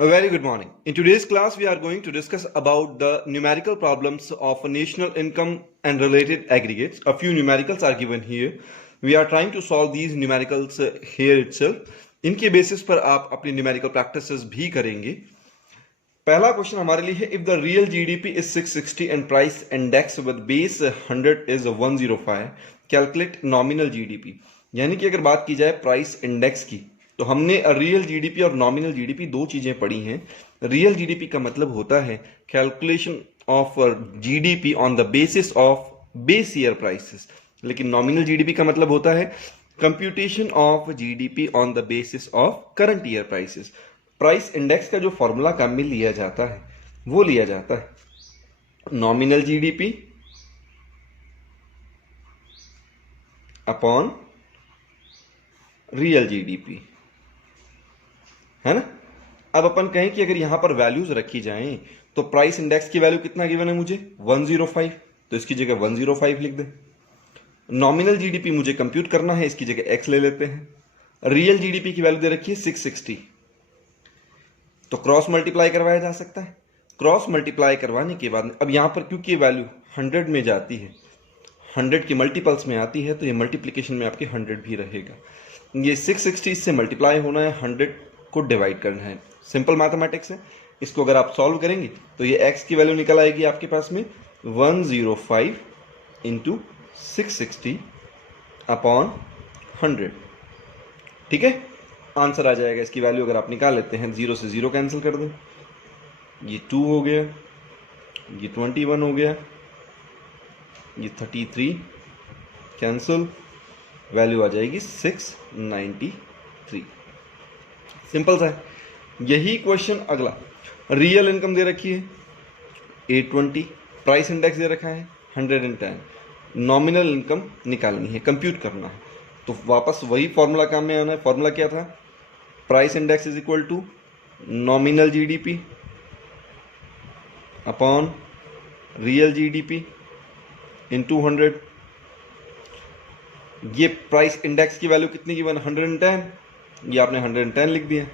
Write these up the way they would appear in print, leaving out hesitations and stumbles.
A very good morning. In today's class, we are going to discuss about the numerical problems of national income and related aggregates. A few numericals are given here. We are trying to solve these numericals here itself. इनके basis पर आप अपनी numerical practices भी करेंगे. पहला question हमारे लिए है if the real GDP is 660 and price index with base 100 is 105, calculate nominal GDP. यानी कि अगर बात की जाए प्राइस इंडेक्स की तो हमने रियल जीडीपी और नॉमिनल जीडीपी दो चीजें पढ़ी हैं. रियल जीडीपी का मतलब होता है calculation of GDP on the basis of base year prices, लेकिन नॉमिनल जीडीपी का मतलब होता है computation of GDP on the basis of current year prices. Price index का जो फॉर्मूला काम में लिया जाता है वो लिया जाता है nominal GDP upon real GDP, है ना. अब अपन कहें कि अगर यहां पर वैल्यूज रखी जाएं तो प्राइस इंडेक्स की वैल्यू कितना गिवन है मुझे 105, तो इसकी जगह 105 लिख दें. नॉमिनल जीडीपी मुझे कंप्यूट करना है, इसकी जगह x ले लेते हैं. रियल जीडीपी की वैल्यू दे रखी है 660, तो क्रॉस मल्टीप्लाई करवाया जा सकता है. क्रॉस मल्टीप्लाई करवाने के बाद अब यहां पर क्योंकि वैल्यू 100 में जाती है, 100 के मल्टीपल्स में आती है, तो ये मल्टीप्लीकेशन में आपके 100 भी रहेगा. ये 660 से मल्टीप्लाई होना है, 100 को डिवाइड करना है. सिंपल मैथमेटिक्स है. इसको अगर आप सॉल्व करेंगे तो ये x की वैल्यू निकल आएगी आपके पास में 105 इंटू 660 अपॉन 100. ठीक है, आंसर आ जाएगा. इसकी वैल्यू अगर आप निकाल लेते हैं, 0 से 0 कैंसिल कर दें, ये 2 हो गया, ये 21 हो गया, ये 33 कैंसिल, वैल्यू आ जाएगी 693. सिंपल सा है. यही क्वेश्चन अगला, रियल इनकम दे रखी है 820, प्राइस इंडेक्स दे रखा है 110, नॉमिनल इनकम निकालनी है, कंप्यूट करना है. तो वापस वही फॉर्मूला काम में आना है. फॉर्मूला क्या था? Price index is equal to nominal GDP upon real GDP into 100. ये प्राइस इंडेक्स की वैल्यू कितनी गिवन? 110, ये आपने 110 लिख दिया,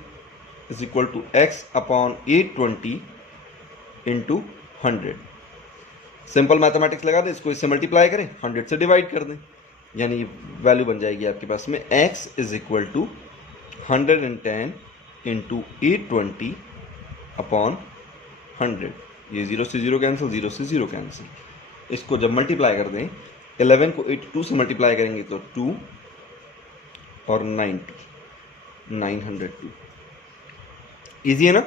is equal to x upon 820 into 100. Simple mathematics लगा दें, इसको इससे मल्टीप्लाई करें, 100 से डिवाइड कर दें, यानी वैल्यू बन जाएगी आपके पास में x is equal to 110 into 820 upon 100. ये 0 से 0 कैंसिल, 0 से 0 कैंसिल. इसको जब मल्टीप्लाई कर दें, 11 को 82 से मल्टीप्लाई करेंगे तो 2 और 902. इजी है ना.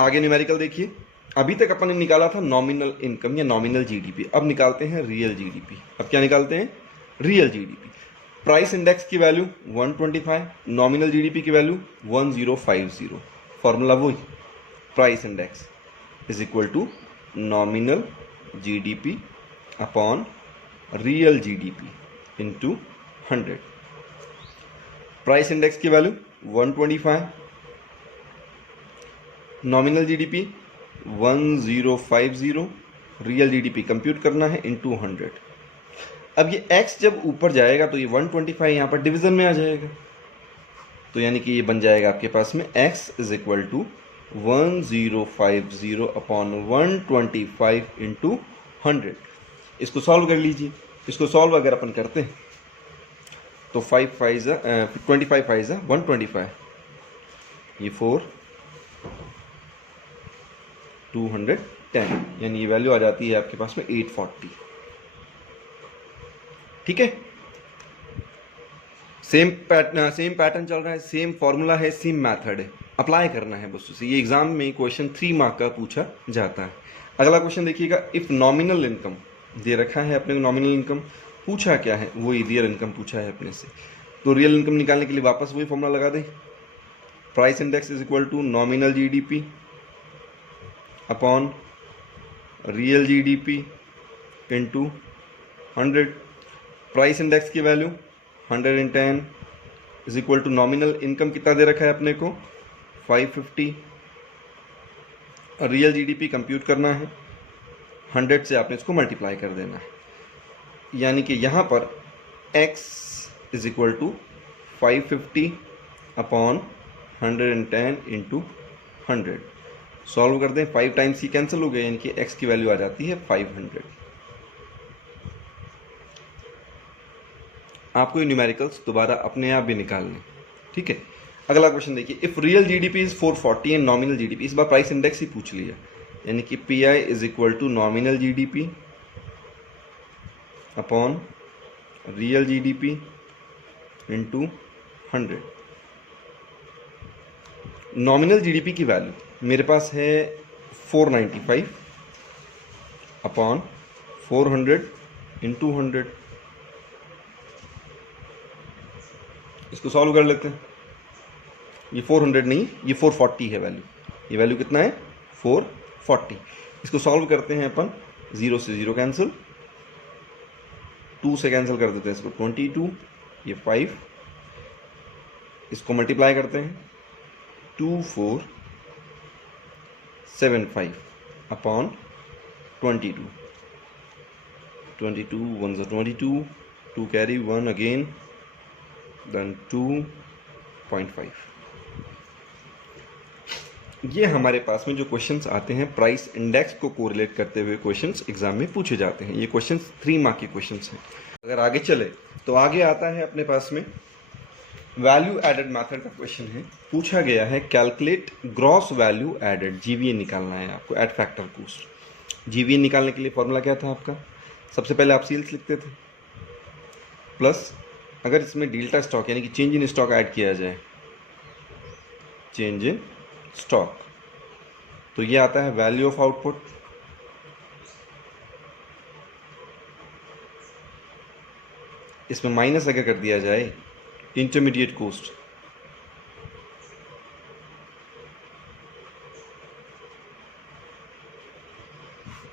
आगे न्यूमेरिकल देखिए. अभी तक अपन ने निकाला था नॉमिनल इनकम या नॉमिनल जीडीपी. अब निकालते हैं रियल जीडीपी. अब क्या निकालते हैं? Real GDP. प्राइस इंडेक्स की वैल्यू 125, नॉमिनल जीडीपी की वैल्यू 1050. फॉर्मूला वही, price index is equal to nominal GDP upon real GDP into 100. Price index की value 125, nominal GDP 1050, real GDP compute करना है इंटू 100. अब ये x जब ऊपर जाएगा तो ये 125 यहाँ पर डिवीजन में आ जाएगा, तो यानी कि ये बन जाएगा आपके पास में x is equal to 1050 upon 125 into 100. इसको सॉल्व कर लीजिए. इसको सॉल्व अगर अपन करते हैं तो 25 5 125, ये 4 210, यानी ये वैल्यू आ जाती है आपके पास में 840. ठीक है, सेम पैटर्न चल रहा है, सेम फॉर्मूला है, सेम मेथड है, अप्लाई करना है बस उसे. ये एग्जाम में क्वेश्चन 3 मार्क का पूछा जाता है. अगला क्वेश्चन देखिएगा. इफ नॉमिनल इनकम दे रखा है अपने को, नॉमिनल इनकम पूछा क्या है, वही रियल इनकम पूछा है अपने से. तो रियल इनकम निकालने के लिए वापस वही फॉर्मूला लगा दें. Price index is equal to nominal GDP upon real GDP into 100. Price index की value 110 is equal to nominal income कितना दे रखा है अपने को 550. रियल जीडीपी कंप्यूट करना है, 100 से आपने इसको मल्टीप्लाई कर देना है, यानी कि यहाँ पर x is equal to 550 upon 110 into 100। Solve कर दें, 5 टाइम्स की कैंसिल हो गया, यानी कि x की वैल्यू आ जाती है 500। आपको ये न्यूमेरिकल्स दोबारा अपने आप भी निकालने, ठीक है। अगला क्वेश्चन देखिए, if real GDP is 440 and nominal GDP, इस बार प्राइस इंडेक्स ही पूछ लिया, यानी कि P I is equal to nominal GDP upon real GDP into 100। Nominal GDP की वैल्यू मेरे पास है 495 अपॉन 400 इंटू 100। इसको सॉल्व कर लेते हैं। ये 400 नहीं, ये 440 है वैल्यू। ये वैल्यू कितना है? 440। इसको सॉल्व करते हैं अपन, 0 से 0 कैंसिल, 2 से कैंसिल कर देते हैं इसको, 22, ये 5, इसको मल्टीप्लाई करते हैं, 2475 अपॉन 22, 22 1 22, 2 कैरी 1 अगेन, देन 2.5। ये हमारे पास में जो क्वेश्चंस आते हैं प्राइस इंडेक्स को कोरिलेट करते हुए क्वेश्चंस एग्जाम में पूछे जाते हैं। ये क्वेश्चंस 3 मार्क के क्वेश्चंस हैं। अगर आगे चले तो आगे आता है अपने पास में वैल्यू एडेड मेथड का क्वेश्चन है। पूछा गया है calculate gross value added, GVA निकालना है आपको, एड फैक्टर कॉस्ट। जीवीए निकालने के लिए फॉर्मूला क्या था आपका? सबसे पहले आप सेल्स लिखते थे, प्लस अगर इसमें डेल्टा स्टॉक यानी कि चेंज इन स्टॉक ऐड किया जाए, चेंज इन स्टॉक, तो ये आता है वैल्यू ऑफ आउटपुट, इसमें माइनस अगर कर दिया जाए इंटरमीडिएट कॉस्ट,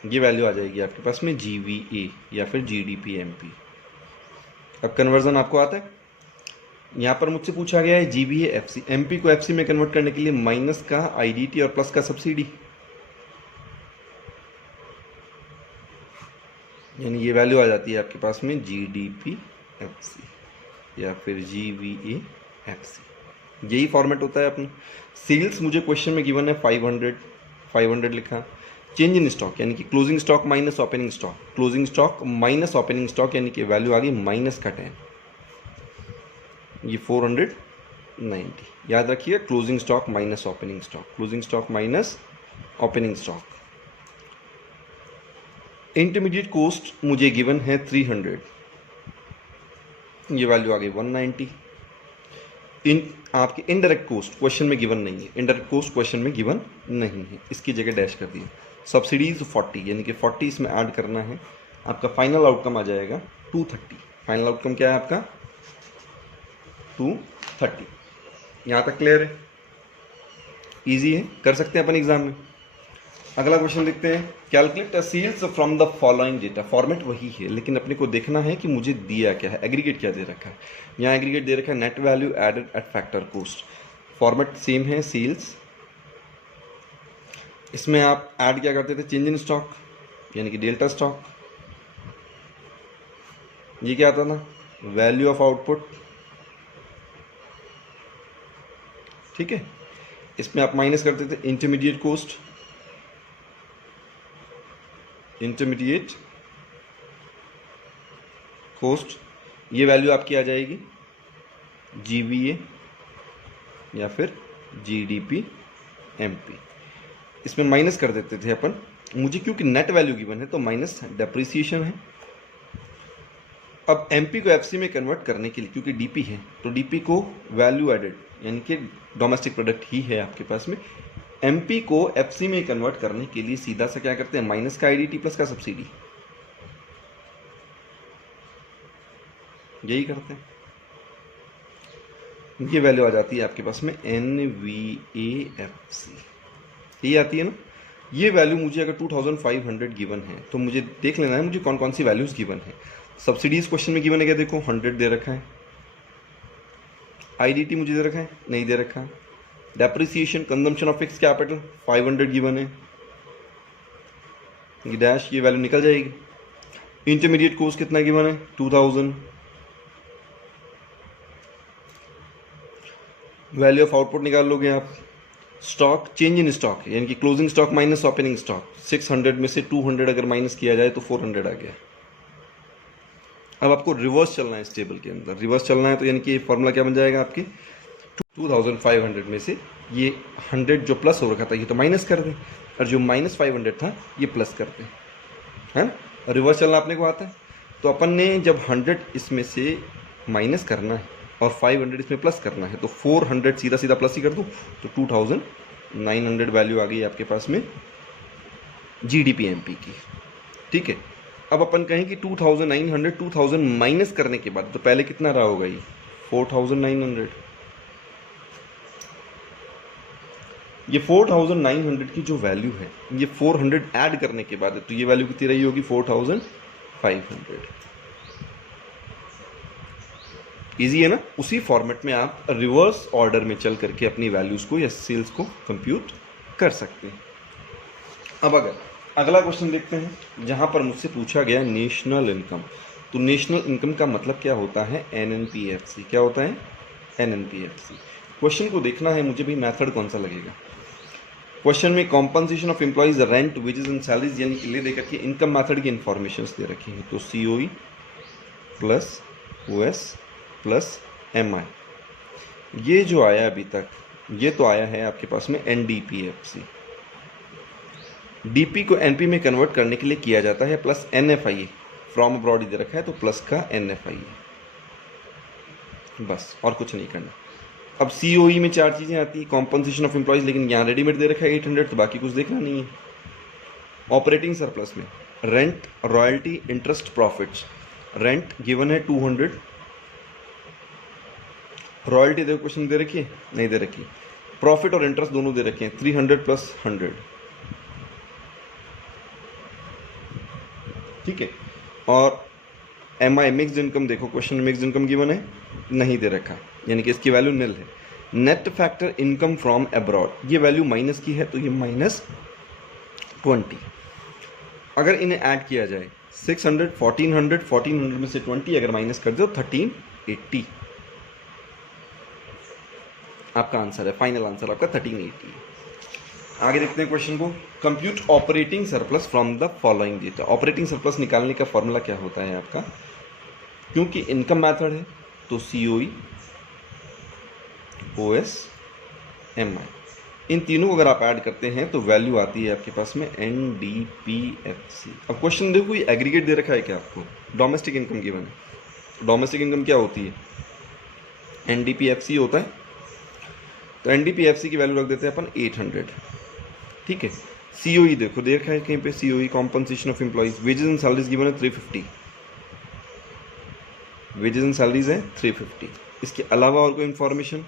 ये वैल्यू आ जाएगी आपके पास में जीवीए या फिर जीडीपी एमपी। अब कन्वर्जन आपको आता है। यहाँ पर मुझसे पूछा गया है जीवीए एफसी, एमपी को एफसी में कन्वर्ट करने के लिए माइनस का आईडीटी और प्लस का सब्सिडी, यानी ये वैल्यू आ जाती है आपके पास में जीडीपी एफसी या फिर जीवीए एफसी। यही फॉर्मेट होता है अपना। सेल्स मुझे क्वेश्चन में गिवन है 500 लिखा। चेंज इन स्टॉक यानी कि closing stock minus opening stock, closing stock minus opening stock, यानी कि वैल्यू आ गई माइनस का 10, ये 490। याद रखिए, closing stock minus opening stock, closing stock minus opening stock. Intermediate cost मुझे गिवन है 300, ये वैल्यू आ गई 190। आपके इनडायरेक्ट कॉस्ट क्वेश्चन में गिवन नहीं है, इनडायरेक्ट कॉस्ट क्वेश्चन में गिवन नहीं है, इसकी जगह डैश कर दिया। सब्सिडीज 40, यानी कि 40 इसमें ऐड करना है। आपका फाइनल आउटकम आ जाएगा 230। फाइनल आउटकम क्या है आपका? 230। यहाँ तक क्लियर है? इजी है, कर सकते हैं अपन एग्जाम में। अगला क्वेश्चन देखते हैं, calculate sales from the following data. Format वही है, लेकिन अपने को देखना है कि मुझे दिया क्या है, एग्रीगेट क्या दे रखा है। यहाँ एग्रीगेट दे रखा है net value added at factor cost. Format same है, सेल्स। इसमें आप ऐड क्या करते थे? चेंज इन स्टॉक यानी कि डेल्टा स्टॉक। ये क्या आता था? वैल्यू ऑफ आउटपुट, ठीक है। इसमें आप माइनस करते थे इंटरमीडिएट कॉस्ट, इंटरमीडिएट कॉस्ट, ये वैल्यू आपकी आ जाएगी जीवीए या फिर जीडीपी एमपी। इसमें माइनस कर देते थे अपन, मुझे क्योंकि नेट वैल्यू गिवन है तो माइनस डेप्रिसिएशन है। अब एमपी को एफसी में कन्वर्ट करने के लिए, क्योंकि डीपी है तो डीपी को वैल्यू एडेड यानी कि डोमेस्टिक प्रोडक्ट ही है आपके पास में, एमपी को एफसी में कन्वर्ट करने के लिए सीधा सा क्या करते हैं? माइनस का आईडीटी प्लस का सब्सिडी, यही करते हैं। ये वैल्यू आ जाती है आपके पास में NVAFC, ये आती है ना। ये वैल्यू मुझे अगर 2500 गिवन है तो मुझे देख लेना है मुझे कौन कौन सी वैल्यूज गिवन है। सब्सिडीज क्वेश्चन में गिवन है क्या? देखो 100 दे रखा है, आईडीटी मुझे दे रखा है, नहीं दे रखा। Depreciation consumption of fix capital 500 given है, ये डैश, ये वैल्यू निकल जाएगी। इंटरमीडिएट कोर्स कितना गिवन है? 2000। वैल्यू ऑफ आउटपुट निकाल लोगे आप, स्टॉक चेंज इन स्टॉक यानी कि closing stock minus opening stock, 600 में से 200 अगर माइनस किया जाए तो 400 आ गया। अब आपको रिवर्स चलना है इस टेबल के अंदर, रिवर्स चलना है तो यानी कि फॉर्मूला क्या बन जाएगा आपके 2500 में से ये 100 जो प्लस हो रखा था ये तो माइनस कर दें, और जो -500 था ये प्लस कर दें, है ना। रिवर्स चलना अपने को आता है, तो अपन ने जब 100 इसमें से माइनस करना है और 500 इसमें प्लस करना है तो 400 सीधा सीधा प्लस ही कर दूँ तो 2900 वैल्यू आ गई आपके पास में GDP-MP की। ठीक है, अब अपन कहें कि 2900 2000 माइनस करने के बाद तो पहले कितना रहा होगा ये 4900। ये 4900 की जो वैल्यू है ये 400 ऐड करने के बाद है, तो ये वैल्यू कितनी रही होगी 4500। इजी है ना। उसी फॉर्मेट में आप रिवर्स ऑर्डर में चल करके अपनी वैल्यूज को या सेल्स को कंप्यूट कर सकते हैं। अब अगर अगला क्वेश्चन देखते हैं जहां पर मुझसे पूछा गया नेशनल इनकम, तो नेशनल इनकम का मतलब क्या होता है NNPFC। क्या होता है NNPFC। क्वेश्चन को देखना है मुझे भी मेथड कौन सा लगेगा। क्वेश्चन में compensation of employees rent wages and salaries यानी कि ले देकर के इनकम मेथड की इंफॉर्मेशन दे रखी है, तो COE plus OS plus MI। ये जो आया अभी तक ये तो आया है आपके पास में NDPFC। DP को NP में कन्वर्ट करने के लिए किया जाता है प्लस NFIA, फ्रॉम अब्रॉड दे रखा है तो प्लस का NFIA, बस और कुछ नहीं करना। अब COE में 4 चीज़ें आती है, कॉम्पनसेशन ऑफ एम्प्लॉइज, लेकिन यहाँ रेडीमेड दे रखा है 800 तो बाकी कुछ देखना नहीं है। ऑपरेटिंग सरप्लस में rent royalty interest profits, rent given है 200, रॉयल्टी देखो क्वेश्चन दे रखी है नहीं दे रखी, प्रॉफिट और इंटरेस्ट दोनों दे रखे हैं 300 प्लस 100। ठीक है, और MI मिक्स्ड इनकम देखो क्वेश्चन मिक्स्ड इनकम गिवन है नहीं दे रखा, यानी कि इसकी वैल्यू निल है। Net factor income from abroad, ये वैल्यू माइनस की है तो ये -20। अगर इन्हें ऐड किया जाए 600 1400 में से 20 अगर माइनस कर दो 1380 आपका आंसर है, फाइनल आंसर आपका 1380। आगे देखते हैं क्वेश्चन को। Compute operating surplus from the following data. Operating surplus निकालने का फॉर्मूला क्या होता है आपका, क्योंकि इनकम मेथड है तो COE OS MI, इन तीनों को अगर आप ऐड करते हैं तो वैल्यू आती है आपके पास में NDPFC। अब क्वेश्चन देखो कोई एग्रीगेट दे रखा है क्या आपको, डोमेस्टिक इनकम गिवन है। डोमेस्टिक इनकम क्या होती है NDPFC होता है, तो NDPFC की वैल्यू रख देते हैं अपन 800। ठीक है, COE देखो दे रखा है कहीं पे COE compensation of employees, wages and salaries given है 350, वेजेस एंड सैलरीज है 350। इसके अलावा और कोई इन्फॉर्मेशन,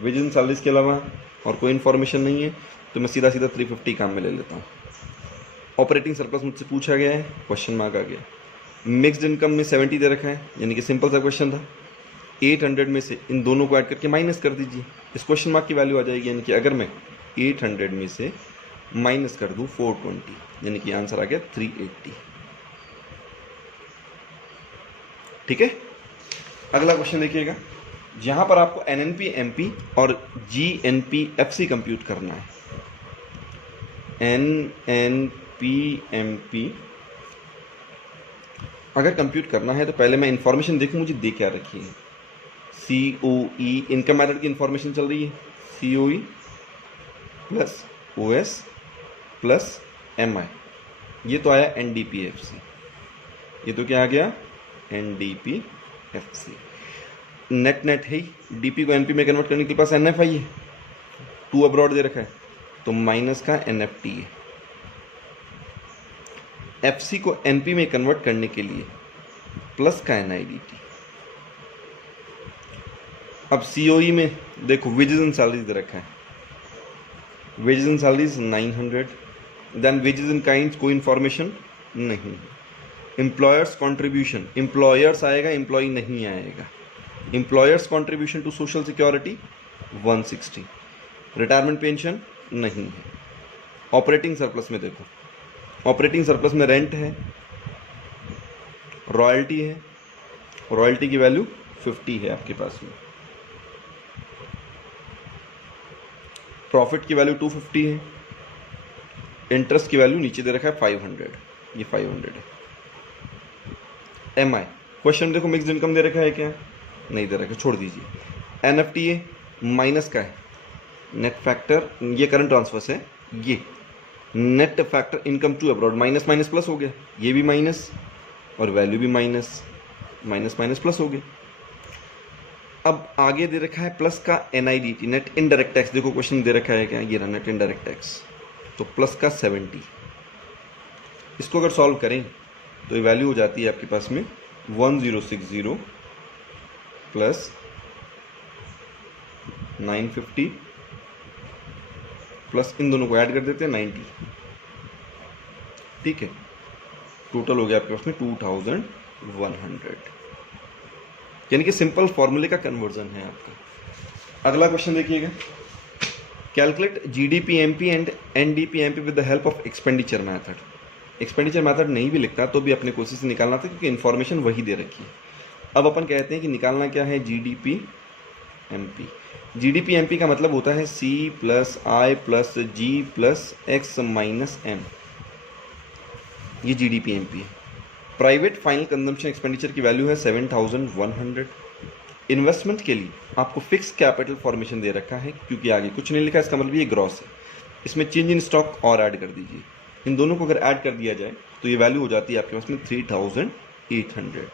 वेजेस एंड सैलरीज के अलावा और कोई इन्फॉर्मेशन नहीं है, तो मैं सीधा सीधा 350 काम में ले लेता हूँ। ऑपरेटिंग सरप्लस मुझसे पूछा गया है, क्वेश्चन मार्क आ गया। मिक्स्ड इनकम में 70 दे रखा है, यानी कि सिंपल सा क्वेश्चन था। 800 में से इन दोनों को ऐड करके माइनस कर दीजिए, इस क्वेश्चन मार्क की वैल्यू आ जाएगी, यानी कि अगर मैं 800 में से माइनस कर दूँ 420, यानी कि आंसर आ गया 380। ठीक है, अगला क्वेश्चन देखिएगा, जहां पर आपको NNP-MP और GNP-FC कंप्यूट करना है। NNP-MP अगर कंप्यूट करना है तो पहले मैं इंफॉर्मेशन देखूं मुझे दे क्या रखी है। COE इनकम मेथड की इंफॉर्मेशन चल रही है, COE plus OS plus MI, ये तो आया NDPFC, ये तो क्या आ गया NDPFC। नेट नेट है ही, DP को NP में कन्वर्ट करने के पास NFI है, 2 अब्रॉड दे रखा है तो माइनस का NFT है। FC को NP में कन्वर्ट करने के लिए प्लस का NIDT। अब COE में देखो वेजेस एंड सैलरीज दे रखा है, wages and salaries 900, then wages in kind कोई इंफॉर्मेशन नहीं। एम्प्लॉयर्स कॉन्ट्रीब्यूशन, एम्प्लॉयर्स आएगा एम्प्लॉय नहीं आएगा। Employers contribution to social security 160, retirement pension नहीं है। ऑपरेटिंग सरप्लस में देखो, ऑपरेटिंग सरप्लस में रेंट है, रॉयल्टी है, रॉयल्टी की वैल्यू 50 है आपके पास में। प्रॉफिट की वैल्यू 250 है, इंटरेस्ट की वैल्यू नीचे दे रखा है 500, ये 500 है। MI क्वेश्चन देखो मिक्स्ड इनकम दे रखा है क्या, नहीं दे रखा, छोड़ दीजिए। NFTA माइनस का है, नेट फैक्टर, ये करंट ट्रांसफर्स है, ये net factor income to abroad, minus minus plus हो गया, ये भी माइनस और वैल्यू भी माइनस, माइनस माइनस प्लस हो गया। अब आगे दे रखा है प्लस का NIDT, नेट इनडायरेक्ट टैक्स, देखो क्वेश्चन दे रखा है क्या, ये रहा नेट इनडायरेक्ट टैक्स, तो प्लस का 70। इसको अगर सॉल्व करें तो ये वैल्यू हो जाती है आपके पास में 1060 प्लस 950 प्लस इन दोनों को ऐड कर देते हैं 90, ठीक है, टोटल हो गया आपके पास में 2100, यानी कि सिंपल फॉर्मूले का कन्वर्जन है आपका। अगला क्वेश्चन देखिएगा, calculate GDP-MP and NDP-MP with the help of expenditure method. Expenditure method नहीं भी लिखता तो भी अपने कोशिश से निकालना था, क्योंकि इन्फॉर्मेशन वही दे रखी है। अब अपन कहते हैं कि निकालना क्या है, GDP-MP। GDP-MP का मतलब होता है C plus I plus G plus X minus M, ये GDP-MP है। प्राइवेट फाइनल कंजम्पशन एक्सपेंडिचर की वैल्यू है 7100। इन्वेस्टमेंट के लिए आपको फिक्स कैपिटल फॉर्मेशन दे रखा है, क्योंकि आगे कुछ नहीं लिखा, इसका मतलब ये ग्रॉस है। इसमें चेंज इन स्टॉक और ऐड कर दीजिए, इन दोनों को अगर ऐड कर दिया जाए तो ये वैल्यू हो जाती है आपके पास में 3800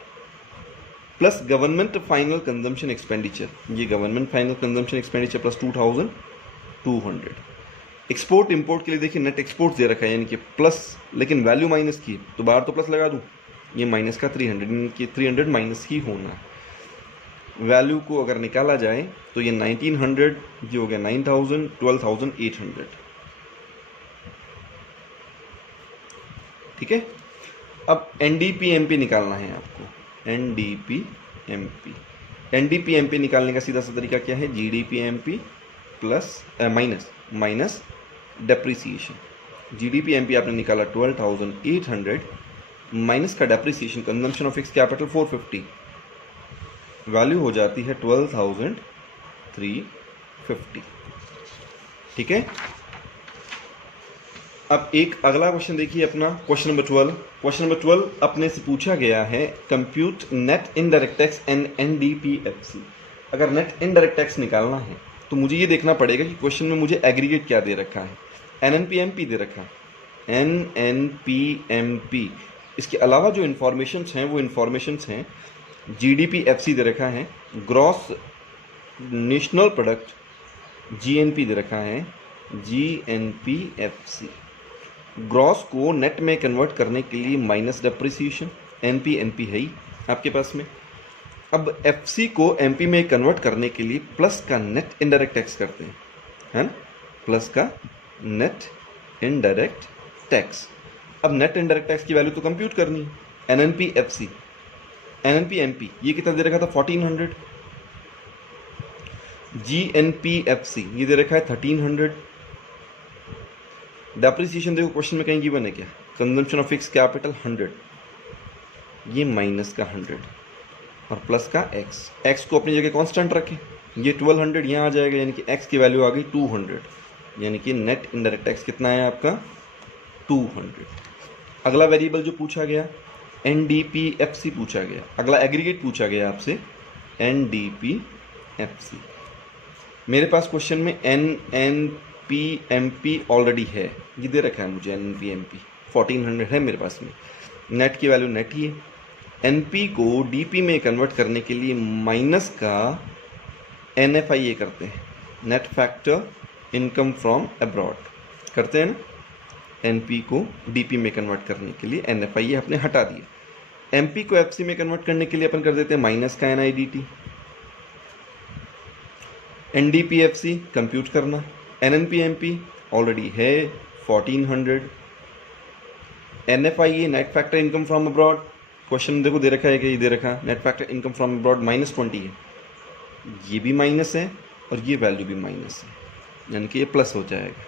plus government final consumption expenditure, ये government final consumption expenditure plus 2200। Export import के लिए देखिए नेट एक्सपोर्ट दे रखा है, यानी कि प्लस, लेकिन वैल्यू माइनस की, तो बाहर तो प्लस लगा दूँ, ये माइनस का 300, यानी कि 300 माइनस ही होना है। वैल्यू को अगर निकाला जाए तो ये 1900, ये हो गया 9000, 12800, ठीक है। अब NDP-MP निकालना है आपको, NDP-MP निकालने का सीधा सा तरीका क्या है, GDP-MP plus minus depreciation. GDP-MP आपने निकाला 12800 माइनस का depreciation, consumption of fix capital 450, value हो जाती है 12350, ठीक है। अब एक अगला क्वेश्चन देखिए अपना, क्वेश्चन नंबर 12। क्वेश्चन नंबर 12 अपने से पूछा गया है, compute net indirect tax and NDP-FC। अगर नेट इनडायरेक्ट टैक्स निकालना है तो मुझे ये देखना पड़ेगा कि क्वेश्चन में मुझे एग्रीगेट क्या दे रखा है। NNP-MP दे रखा है, NNP-MP, इसके अलावा जो इन्फॉर्मेशंस हैं वो इन्फॉर्मेशंस हैं, GDP-FC दे रखा है, ग्रॉस नेशनल प्रोडक्ट GNP दे रखा है, GNP-FC। ग्रॉस को नेट में कन्वर्ट करने के लिए माइनस डेप्रिसिएशन, NP-MP है ही आपके पास में। अब FC को MP में कन्वर्ट करने के लिए प्लस का नेट इनडायरेक्ट टैक्स करते हैं, है ना, प्लस का नेट इनडायरेक्ट टैक्स। अब नेट इनडायरेक्ट टैक्स की वैल्यू तो कंप्यूट करनी है। NNP-FC, NNP-MP ये कितना दे रखा था 1400, GNP-FC ये दे रखा है 1300। डेप्रिसिएशन देखो क्वेश्चन में कहीं गिवन है क्या, कंजम्पशन ऑफ फिक्स कैपिटल 100, ये माइनस का 100 और प्लस का x को अपनी जगह कांस्टेंट रखें, ये 1200 यहाँ आ जाएगा, यानी कि x की वैल्यू आ गई 200, यानी कि नेट इनडायरेक्ट टैक्स कितना है आपका 200। अगला वेरिएबल जो पूछा गया NDP-FC पूछा गया, अगला एग्रीगेट पूछा गया आपसे NDP-FC। मेरे पास क्वेश्चन में NNP-MP ऑलरेडी है, ये दे रखा है मुझे, NNP-MP 1400 है मेरे पास में, नेट की वैल्यू नेट ही है। NP को DP में कन्वर्ट करने के लिए माइनस का NFIA करते हैं, net factor income from abroad करते हैं ना, NP को DP में कन्वर्ट करने के लिए NFIA अपने हटा दिए। MP को FC में कन्वर्ट करने के लिए अपन कर देते हैं माइनस का NIDT। NDP-FC कंप्यूट करना, NNP-MP ऑलरेडी है 1400, NFIA net factor income from abroad, question देखो दे रखा है कि ये दे रखा net factor income from abroad -20 है, ये भी माइनस है और ये वैल्यू भी माइनस है, यानी कि ये प्लस हो जाएगा।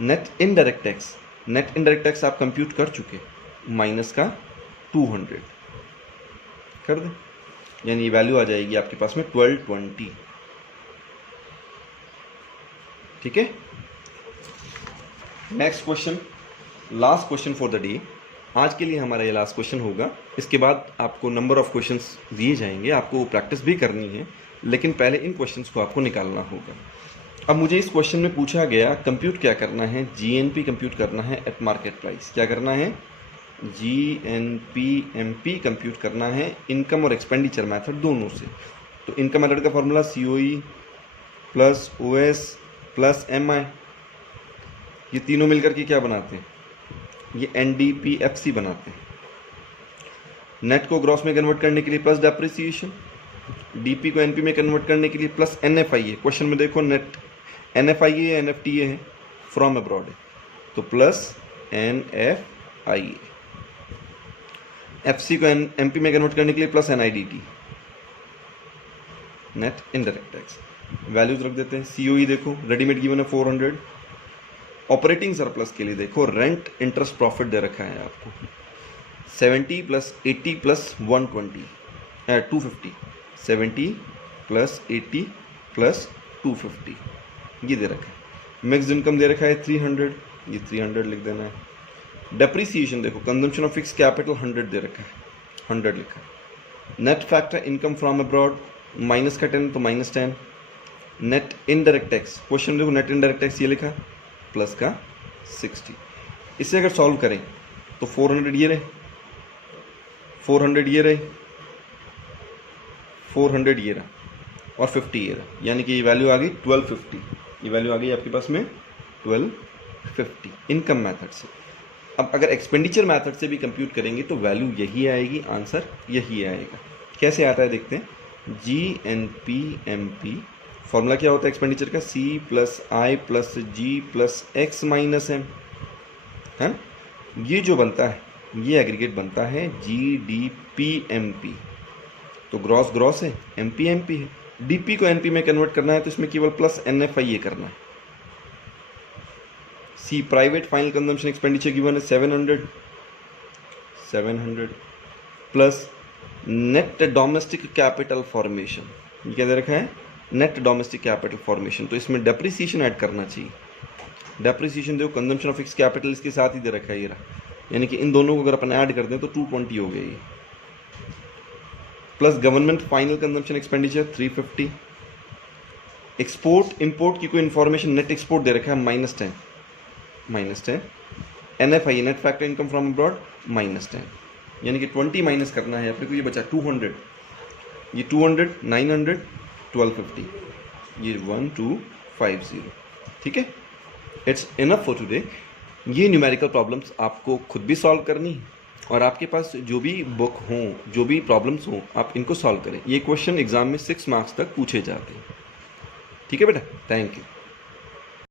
नेट इनडायरेक्ट टैक्स आप कंप्यूट कर चुके, माइनस का 200 कर दें, यानी ये वैल्यू आ जाएगी आपके पास में 1220। ठीक है। Next question, last question for the day. आज के लिए हमारा ये लास्ट क्वेश्चन होगा। इसके बाद आपको नंबर ऑफ क्वेश्चंस दिए जाएंगे, आपको प्रैक्टिस भी करनी है, लेकिन पहले इन क्वेश्चंस को आपको निकालना होगा। अब मुझे इस क्वेश्चन में पूछा गया कंप्यूट क्या करना है, जीएनपी कंप्यूट करना है एट मार्केट प्राइस। क्या करना है, जीएनपी कंप्यूट करना है इनकम और एक्सपेंडिचर मेथड दोनों से। तो इनकम मेथड का formula COE plus OS plus MI, ये तीनों मिलकर के क्या बनाते हैं, ये एनडीपीएफसी बनाते हैं। नेट को ग्रॉस में कन्वर्ट करने के लिए प्लस डेप्रिसिएशन, डीपी को एनपी में कन्वर्ट करने के लिए प्लस एनएफआईए। क्वेश्चन में देखो नेट एनएफआईए एनएफटीए है, फ्रॉम अब्रॉड है, तो प्लस एनएफआईए। एफसी को एमपी में कन्वर्ट करने के लिए plus NIDT, net indirect tax. Values रख देते हैं। सीओई देखो रेडीमेड गिवन है 400। ऑपरेटिंग सरप्लस के लिए देखो रेंट इंटरेस्ट प्रॉफिट दे रखा है आपको 70 प्लस 80 प्लस 120 250, 70 प्लस 80 प्लस 250 ये दे रखा है। मिक्स्ड इनकम दे रखा है 300, ये 300 लिख देना है। डेप्रिसिएशन देखो कंजम्पशन ऑफ फिक्स कैपिटल 100 दे रखा है, 100 लिखा है। Net factor income from abroad minus का 10 तो minus 10। Net indirect tax, question देखो नेट इनडायरेक्ट टैक्स ये लिखा प्लस का 60। इसे अगर सॉल्व करें तो 400 ये रहे, 400 ये रहे, 400 ये रहा और 50 ये रहा, यानी कि ये वैल्यू आ गई 1250। ये वैल्यू आ गई आपके पास में 1250 इनकम मेथड से। अब अगर एक्सपेंडिचर मेथड से भी कंप्यूट करेंगे तो वैल्यू यही आएगी, आंसर यही आएगा। कैसे आता है देखते हैं। GNPMP फॉर्मूला क्या होता है एक्सपेंडिचर का, C प्लस आई प्लस जी प्लस एक्स माइनस एम है। ये जो बनता है ये एग्रीगेट बनता है GDPMP। तो ग्रॉस ग्रॉस है, MP MP है। DP को NP में कन्वर्ट करना है तो इसमें केवल प्लस NFI करना है। C private final consumption expenditure given है 700 plus net domestic capital formation, ये क्या दे रखा है, नेट डोमेस्टिक कैपिटल फॉर्मेशन। तो इसमें डेप्रिसिएशन ऐड करना चाहिए। डेप्रिसिएशन देखो कंजम्पशन ऑफ फिक्स कैपिटल इसके साथ ही दे रखा है ये रहा, यानी कि इन दोनों को अगर अपन ऐड कर दें तो 220 हो गया ये। Plus government final consumption expenditure 350। Export import की कोई इन्फॉर्मेशन नेट एक्सपोर्ट दे रखा है -10। NFI net factor income from abroad -10, यानी कि 20 माइनस करना है अपने को। ये बचा 200, ये 200 900 1250, ये 1250। ठीक है, इट्स इनफ फॉर टुडे। ये न्यूमेरिकल प्रॉब्लम्स आपको खुद भी सॉल्व करनी है और आपके पास जो भी बुक हों, जो भी प्रॉब्लम्स हों, आप इनको सॉल्व करें। ये क्वेश्चन एग्जाम में 6 मार्क्स तक पूछे जाते हैं। ठीक है बेटा, थैंक यू।